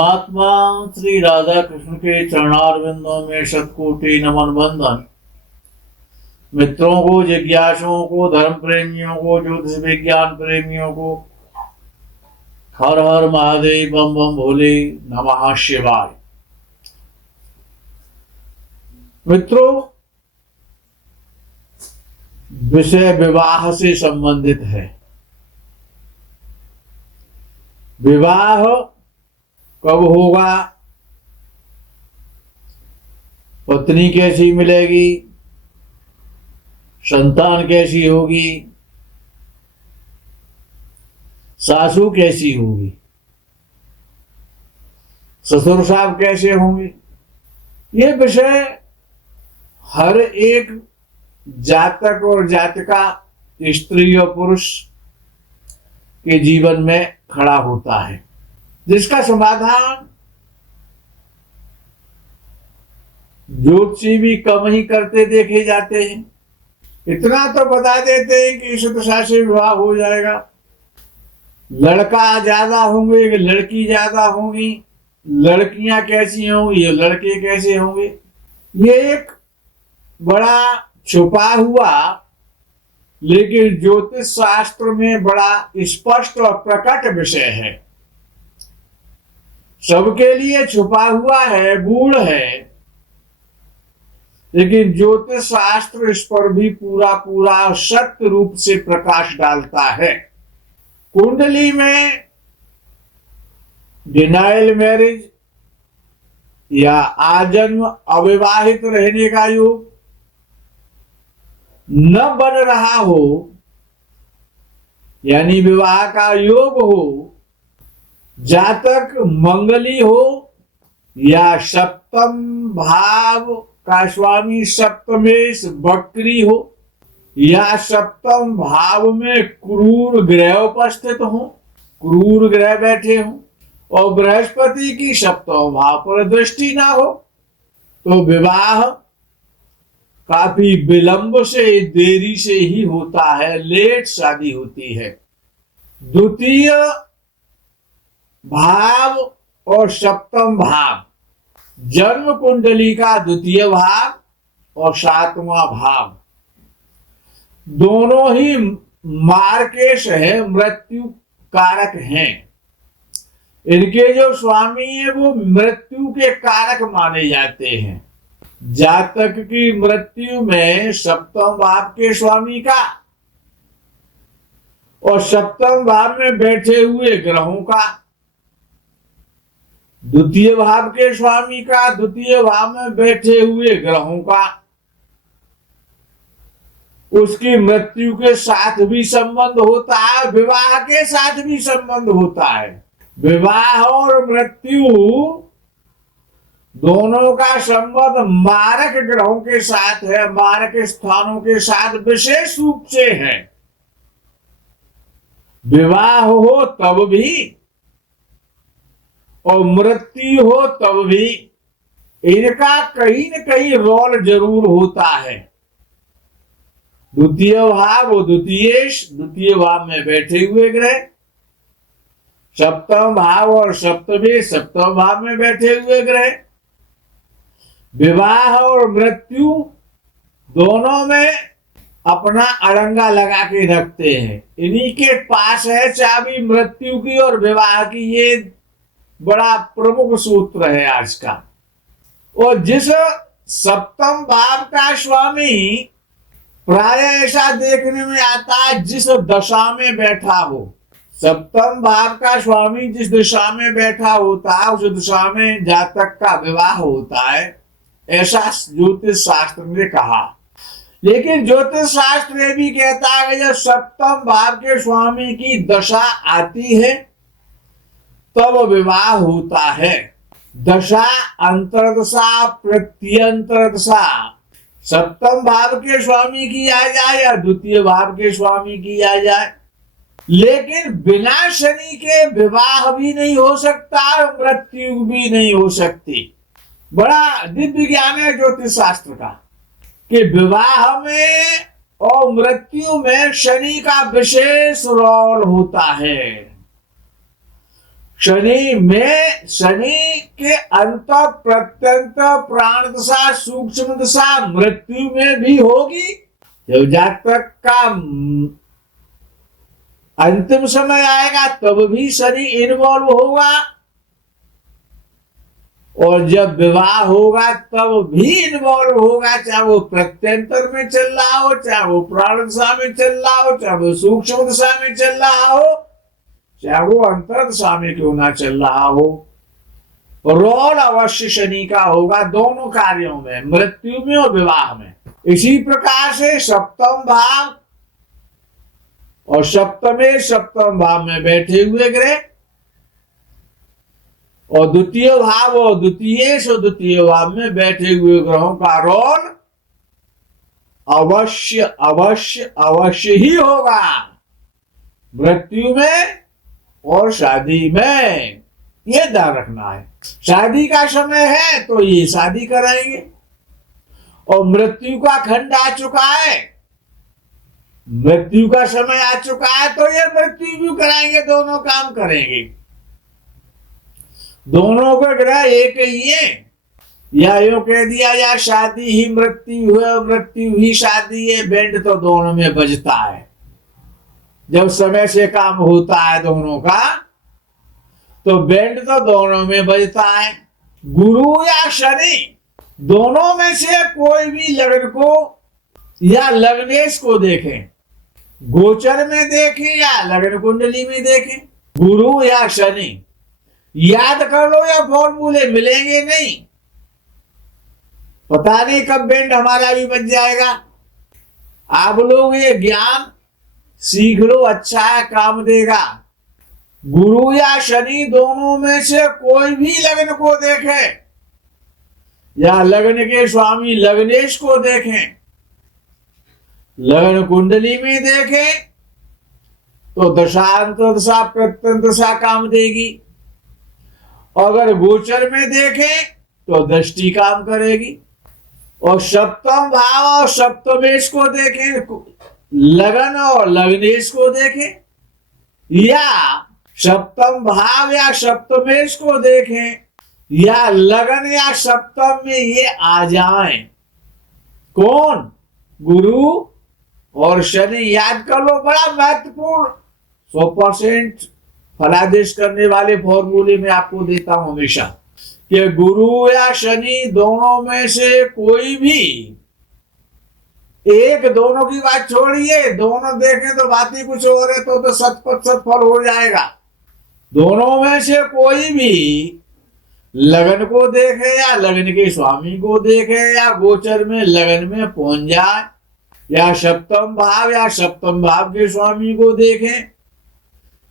आत्मा श्री राधा कृष्ण के चरणारविंदों में शतकोटि नमन बंदन। मित्रों को, जिज्ञासुओं को, धर्म प्रेमियों को, ज्योतिष विज्ञान प्रेमियों को हर हर महादेव, बम बम भोले, नमः शिवाय। मित्रों, विषय विवाह से संबंधित है। विवाह कब होगा, पत्नी कैसी मिलेगी, संतान कैसी होगी, सासू कैसी होगी, ससुर साहब कैसे होंगे, ये विषय हर एक जातक और जातिका, स्त्री और पुरुष के जीवन में खड़ा होता है, जिसका समाधान ज्योतिषी भी कम ही करते देखे जाते हैं। इतना तो बता देते हैं कि इस दशा से विवाह हो जाएगा, लड़का ज्यादा होंगे कि लड़की ज्यादा होंगी, लड़कियां कैसी होंगी या लड़के कैसे होंगे। ये एक बड़ा छुपा हुआ लेकिन ज्योतिष शास्त्र में बड़ा स्पष्ट और प्रकट विषय है। सबके लिए छुपा हुआ है, गूढ़ है, लेकिन ज्योतिष शास्त्र इस पर भी पूरा पूरा सत्य रूप से प्रकाश डालता है। कुंडली में डिनाइल मैरिज या आजन्म अविवाहित रहने का योग न बन रहा हो, यानी विवाह का योग हो, जातक मंगली हो या सप्तम भाव का स्वामी सप्तमेश बकरी हो या सप्तम भाव में क्रूर ग्रह उपस्थित हो, क्रूर ग्रह बैठे हो और बृहस्पति की सप्तम भाव पर दृष्टि ना हो, तो विवाह काफी विलंब से, देरी से ही होता है, लेट शादी होती है। द्वितीय भाव और सप्तम भाव, जन्म कुंडली का द्वितीय भाव और सातवां भाव दोनों ही मार्केश है, मृत्यु कारक हैं। इनके जो स्वामी है वो मृत्यु के कारक माने जाते हैं। जातक की मृत्यु में सप्तम भाव के स्वामी का और सप्तम भाव में बैठे हुए ग्रहों का, द्वितीय भाव के स्वामी का द्वितीय भाव में बैठे हुए ग्रहों का, उसकी मृत्यु के साथ भी संबंध होता है, विवाह के साथ भी संबंध होता है। विवाह और मृत्यु दोनों का संबंध मारक ग्रहों के साथ है, मारक स्थानों के साथ विशेष रूप से है। विवाह हो तब भी और मृत्यु हो तब भी इनका कहीं न कहीं रोल जरूर होता है। द्वितीय भाव और द्वितीय भाव में बैठे हुए ग्रह, सप्तम भाव और सप्तम भाव में बैठे हुए ग्रह, विवाह और मृत्यु दोनों में अपना अड़ंगा लगा के रखते हैं। इन्हीं के पास है चाबी मृत्यु की और विवाह की। ये बड़ा प्रमुख सूत्र है आज का। और जिस सप्तम भाव का स्वामी प्राय ऐसा देखने में आता है, जिस दशा में बैठा हो, सप्तम भाव का स्वामी जिस दिशा में बैठा होता है उस दिशा में जातक का विवाह होता है, ऐसा ज्योतिष शास्त्र ने कहा। लेकिन ज्योतिष शास्त्र ये भी कहता है कि जब सप्तम भाव के स्वामी की दशा आती है तब विवाह होता है। दशा, अंतरदशा, प्रत्यंतरदशा सप्तम भाव के स्वामी की आ जाए या द्वितीय भाव के स्वामी की आ जाए, लेकिन बिना शनि के विवाह भी नहीं हो सकता और मृत्यु भी नहीं हो सकती। बड़ा दिव्य ज्ञान है ज्योतिष शास्त्र का कि विवाह में और मृत्यु में शनि का विशेष रोल होता है। शनि के अंत प्रत्यंत प्राण दशा सूक्ष्म दशा मृत्यु में भी होगी। जब जातक का अंतिम समय आएगा तब भी शनि इन्वॉल्व होगा, और जब विवाह होगा तब भी इन्वॉल्व होगा, चाहे वो प्रत्यंतर में चल रहा हो, चाहे वो प्राण दशा में चल रहा हो, चाहे वो सूक्ष्म दशा में चल रहा हो, चाहे वो अंतर दशा में क्यों ना चल रहा हो, रोल अवश्य शनि का होगा दोनों कार्यों में, मृत्यु में और विवाह में। इसी प्रकार से सप्तम भाव और सप्तम भाव में बैठे हुए ग्रह और द्वितीय भाव और द्वितीय भाव में बैठे हुए ग्रहों का रोल अवश्य अवश्य अवश्य ही होगा मृत्यु में और शादी में। ये ध्यान रखना है। शादी का समय है तो ये शादी कराएंगे, और मृत्यु का खंड आ चुका है, मृत्यु का समय आ चुका है तो ये मृत्यु भी कराएंगे, दोनों काम करेंगे। दोनों का ग्रह एक ही है, या यो कह दिया या शादी ही मृत्यु है, मृत्यु ही शादी है, बैंड तो दोनों में बजता है। जब समय से काम होता है दोनों का तो बैंड तो दोनों में बजता है। गुरु या शनि दोनों में से कोई भी लग्न को या लग्नेश को देखें, गोचर में देखें या लग्न कुंडली में देखें, गुरु या शनि, याद कर लो या फॉर्मूले मिलेंगे नहीं, पता नहीं कब बैंड हमारा भी बन जाएगा। आप लोग ये ज्ञान सीख लो, अच्छा है, काम देगा। गुरु या शनि दोनों में से कोई भी लग्न को देखे या लग्न के स्वामी लग्नेश को देखें, लग्न कुंडली में देखें तो दशांतर दशा प्रत्यंत दशा काम देगी, अगर गोचर में देखें तो दृष्टि काम करेगी। और सप्तम भाव और सप्तमेश को देखें, लगन और लग्नेश को देखें, या सप्तम भाव या सप्तमेश को देखें, या लगन या सप्तम में ये आ जाएं। कौन? गुरु और शनि। याद कर लो, बड़ा महत्वपूर्ण 100% फलादेश करने वाले फॉर्मूले में आपको देता हूं हमेशा कि गुरु या शनि दोनों में से कोई भी एक, दोनों की बात छोड़िए, दोनों देखें तो बात ही कुछ और है, तो 100% फल हो जाएगा। दोनों में से कोई भी लगन को देखे या लगन के स्वामी को देखे या गोचर में लगन में पहुंच जाए, या सप्तम भाव के स्वामी को देखे,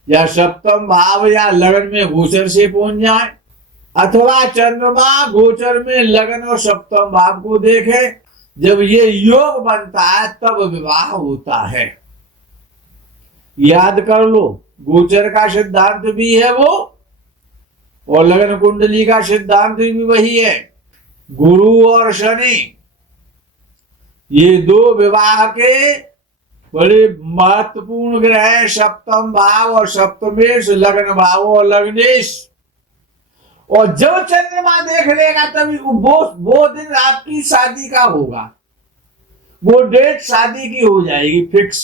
या सप्तम भाव या लगन में गोचर से पहुंच जाए, अथवा चंद्रमा गोचर में लगन और सप्तम भाव को देखे। जब ये योग बनता है तब विवाह होता है। याद कर लो, गोचर का सिद्धांत भी है वो, और लगन कुंडली का सिद्धांत भी वही है। गुरु और शनि ये दो विवाह के बड़े महत्वपूर्ण ग्रह है, सप्तम भाव और सप्तमेश, लग्न भाव और लग्नेश। और जब चंद्रमा देख लेगा तभी वो दिन आपकी शादी का होगा, वो डेट शादी की हो जाएगी फिक्स।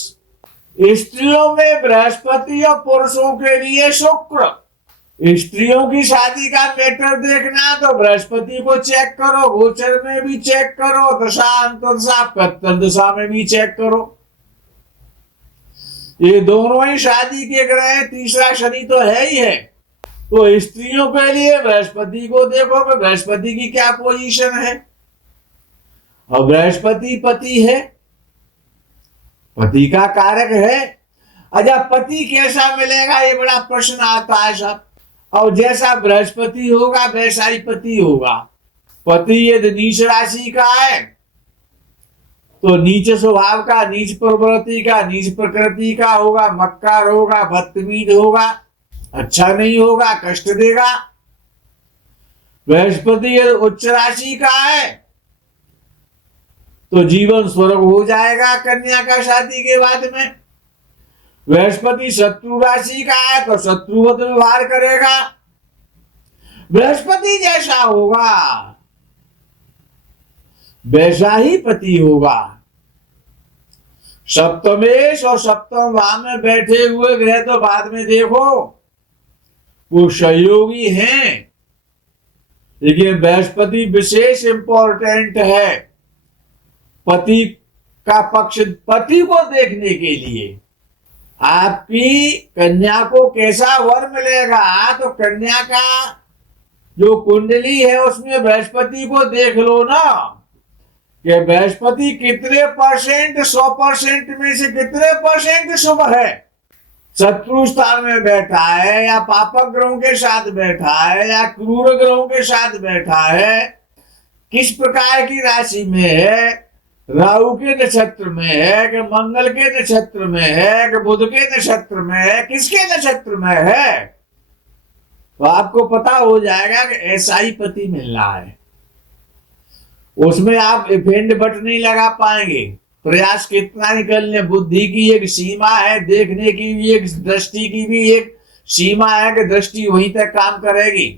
स्त्रियों में बृहस्पति और पुरुषों के लिए शुक्र। स्त्रियों की शादी का मैटर देखना तो बृहस्पति को चेक करो, गोचर में भी चेक करो, दशा अंतर्दशा प्रत्यंत दशा में भी चेक करो। ये दोनों ही शादी के ग्रह, तीसरा शनि तो है ही है। तो स्त्रियों के लिए बृहस्पति को देखो कि बृहस्पति की क्या पोजीशन है, और बृहस्पति पति है, पति का कारक है। अच्छा, पति कैसा मिलेगा ये बड़ा प्रश्न आता है साहब। और जैसा बृहस्पति होगा वैसा ही पति होगा। पति यदि नीच राशि का है तो नीच स्वभाव का, नीच प्रवृत्ति का, नीच प्रकृति का होगा, मक्कार होगा, बदतमीज होगा, अच्छा नहीं होगा, कष्ट देगा। बृहस्पति यदि उच्च राशि का है तो जीवन स्वर्ग हो जाएगा कन्या का शादी के बाद में। बृहस्पति शत्रु राशि का है तो शत्रुवत व्यवहार करेगा, बृहस्पति जैसा होगा वैसा ही पति होगा। सप्तमेश और सप्तम भाव में बैठे हुए ग्रह तो बाद में देखो वो सहयोगी हैं, लेकिन बृहस्पति विशेष इंपॉर्टेंट है पति का पक्ष, पति को देखने के लिए। आपकी कन्या को कैसा वर मिलेगा तो कन्या का जो कुंडली है उसमें बृहस्पति को देख लो ना कि बृहस्पति कितने परसेंट, 100% में से कितने परसेंट शुभ है। शत्रु स्थान में बैठा है या पापक ग्रहों के साथ बैठा है या क्रूर ग्रहों के साथ बैठा है, किस प्रकार की राशि में है, राहु के नक्षत्र में है कि मंगल के नक्षत्र में है कि बुध के नक्षत्र में है, किसके नक्षत्र में है, तो आपको पता हो जाएगा कि ऐसा ही पति मिल रहा है। उसमें आप इफेंड बट नहीं लगा पाएंगे, प्रयास कितना ही कर लें। बुद्धि की एक सीमा है, देखने की भी एक, दृष्टि की भी एक सीमा है कि दृष्टि वहीं तक काम करेगी,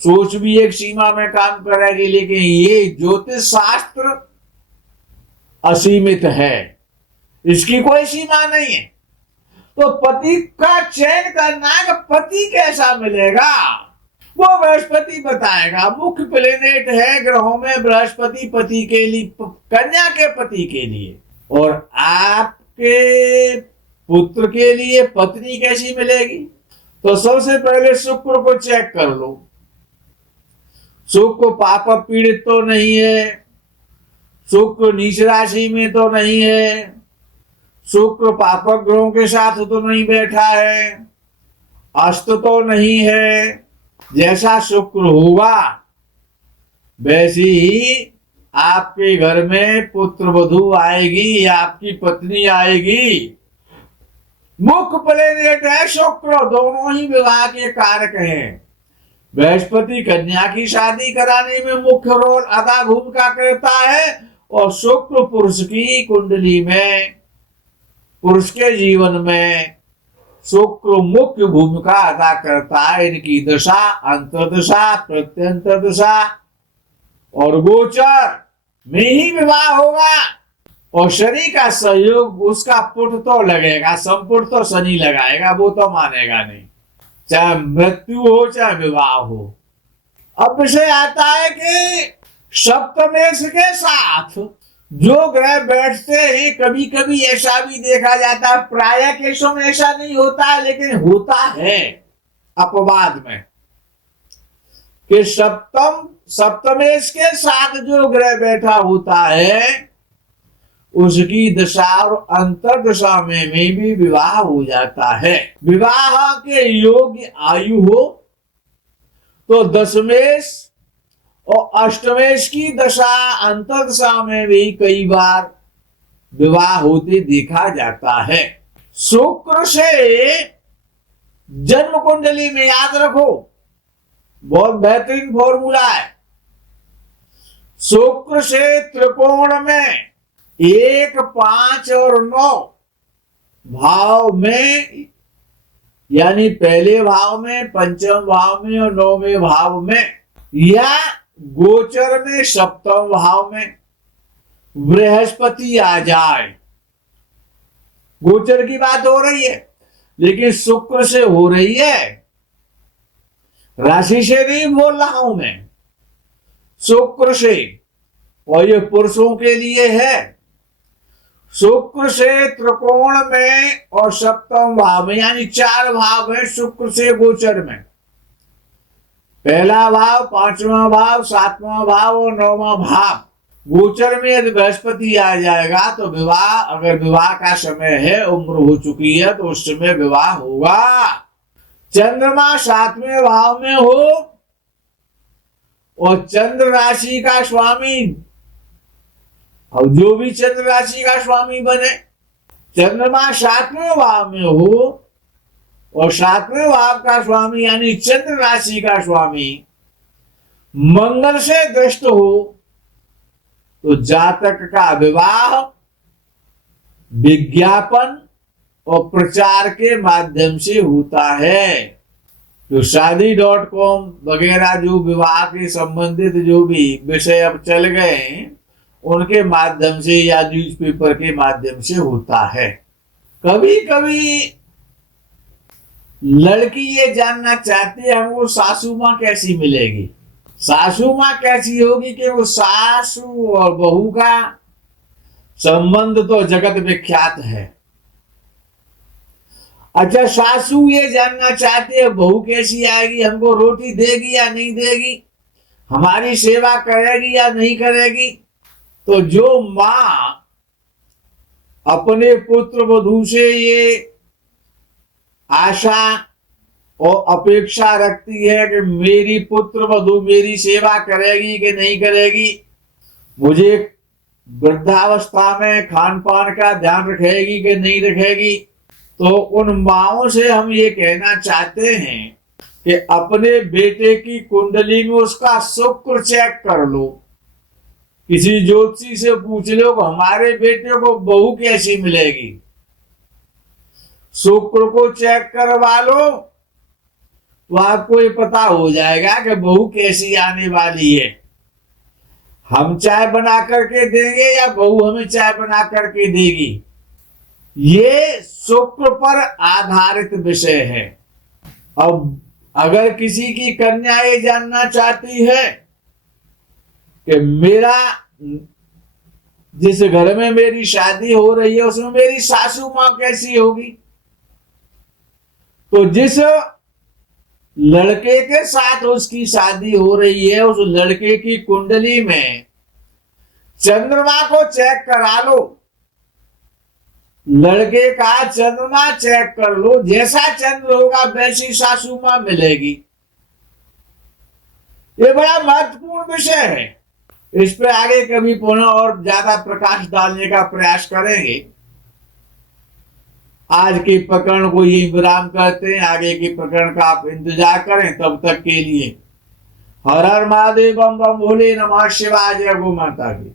सोच भी एक सीमा में काम करेगी, लेकिन ये ज्योतिष शास्त्र असीमित है, इसकी कोई सीमा नहीं है। तो पति का चयन करना है कि पति कैसा मिलेगा वो बृहस्पति बताएगा। मुख्य प्लेनेट है ग्रहों में बृहस्पति पति के लिए, कन्या के पति के लिए, और आपके पुत्र के लिए पत्नी कैसी मिलेगी। तो सबसे पहले शुक्र को चेक कर लो, शुक्र पाप पीड़ित तो नहीं है, शुक्र नीच राशि में तो नहीं है, शुक्र पापक ग्रहों के साथ तो नहीं बैठा है, अस्त तो नहीं है। जैसा शुक्र होगा वैसी ही आपके घर में पुत्र वधू आएगी या आपकी पत्नी आएगी। मुख्य प्लेनेट है शुक्र, दोनों ही विवाह के कारक हैं। बृहस्पति कन्या की शादी कराने में मुख्य रोल अदा भूमिका करता है और शुक्र पुरुष की कुंडली में, पुरुष के जीवन में शुक्र मुख्य भूमिका अदा करता है। इनकी दशा, अंतर्दशा, प्रत्यंतर दशा और गोचर में ही विवाह होगा। और शनि का सहयोग, उसका पुट तो लगेगा, संपुट तो शनि लगाएगा, वो तो मानेगा नहीं, चाहे मृत्यु हो चाहे विवाह हो। अब विषय आता है कि सप्तमेश के साथ जो ग्रह बैठते हैं, कभी कभी ऐसा भी देखा जाता है, प्राय केसों में ऐसा नहीं होता है लेकिन होता है अपवाद में, कि सप्तमेश के साथ जो ग्रह बैठा होता है उसकी दशा और अंतर दशा में भी विवाह हो जाता है। विवाह के योग्य आयु हो तो दशमेश और अष्टमेश की दशा, अंतर दशा में भी कई बार विवाह होते देखा जाता है। शुक्र से जन्म कुंडली में याद रखो, बहुत बेहतरीन फॉर्मूला है। शुक्र से त्रिकोण में 1, 5 और 9 भाव में, यानी पहले भाव में, पंचम भाव में और 9वें भाव में, या गोचर में सप्तम भाव में बृहस्पति आ जाए। गोचर की बात हो रही है लेकिन शुक्र से हो रही है, राशि से नहीं बोल रहा हूं मैं, शुक्र से। और ये पुरुषों के लिए है। शुक्र से त्रिकोण में और सप्तम भाव में, यानी 4 भाव है शुक्र से गोचर में। पहला भाव, 5वां भाव, 7वां भाव और 9वां भाव। गोचर में यदि बृहस्पति आ जाएगा तो विवाह, अगर विवाह का समय है, उम्र हो चुकी है, तो उस समय विवाह होगा। चंद्रमा 7वें भाव में हो और चंद्र राशि का स्वामी, और जो भी चंद्र राशि का स्वामी बने, चंद्रमा 7वें भाव में हो और 7वें भाव का स्वामी यानी चंद्र राशि का स्वामी मंगल से दृष्ट हो तो जातक का विवाह विज्ञापन और प्रचार के माध्यम से होता है। तो शादी.com वगैरह जो विवाह के संबंधित जो भी विषय अब चल गए हैं उनके माध्यम से या न्यूज़पेपर के माध्यम से होता है। कभी कभी लड़की ये जानना चाहती है हमको सासू माँ कैसी मिलेगी, सासू माँ कैसी होगी, कि वो सासू और बहू का संबंध तो जगत विख्यात है। अच्छा, सासू ये जानना चाहती है बहू कैसी आएगी, हमको रोटी देगी या नहीं देगी, हमारी सेवा करेगी या नहीं करेगी। तो जो माँ अपने पुत्र वधू से ये आशा और अपेक्षा रखती है कि मेरी पुत्र वधू मेरी सेवा करेगी कि नहीं करेगी, मुझे वृद्धावस्था में खान पान का ध्यान रखेगी कि नहीं रखेगी, तो उन माओं से हम ये कहना चाहते हैं कि अपने बेटे की कुंडली में उसका शुक्र चेक कर लो, किसी ज्योतिषी से पूछ लो कि हमारे बेटे को बहू कैसी मिलेगी, शुक्र को चेक करवा लो तो आपको ये पता हो जाएगा कि बहू कैसी आने वाली है। हम चाय बना करके देंगे या बहू हमें चाय बना करके देगी, ये शुक्र पर आधारित विषय है। अब अगर किसी की कन्या ये जानना चाहती है कि मेरा जिस घर में मेरी शादी हो रही है उसमें मेरी सासू माँ कैसी होगी, तो जिस लड़के के साथ उसकी शादी हो रही है उस लड़के की कुंडली में चंद्रमा को चेक करा लो, लड़के का चंद्रमा चेक कर लो, जैसा चंद्र होगा वैसी सासू माँ मिलेगी। ये बड़ा महत्वपूर्ण विषय है, इस पे आगे कभी पुनः और ज्यादा प्रकाश डालने का प्रयास करेंगे। आज के प्रकरण को यही विराम करते हैं, आगे के प्रकरण का आप इंतजार करें। तब तक के लिए हर हर महादेव, बम बम भोले, नमः शिवाय, जय गौ माता की।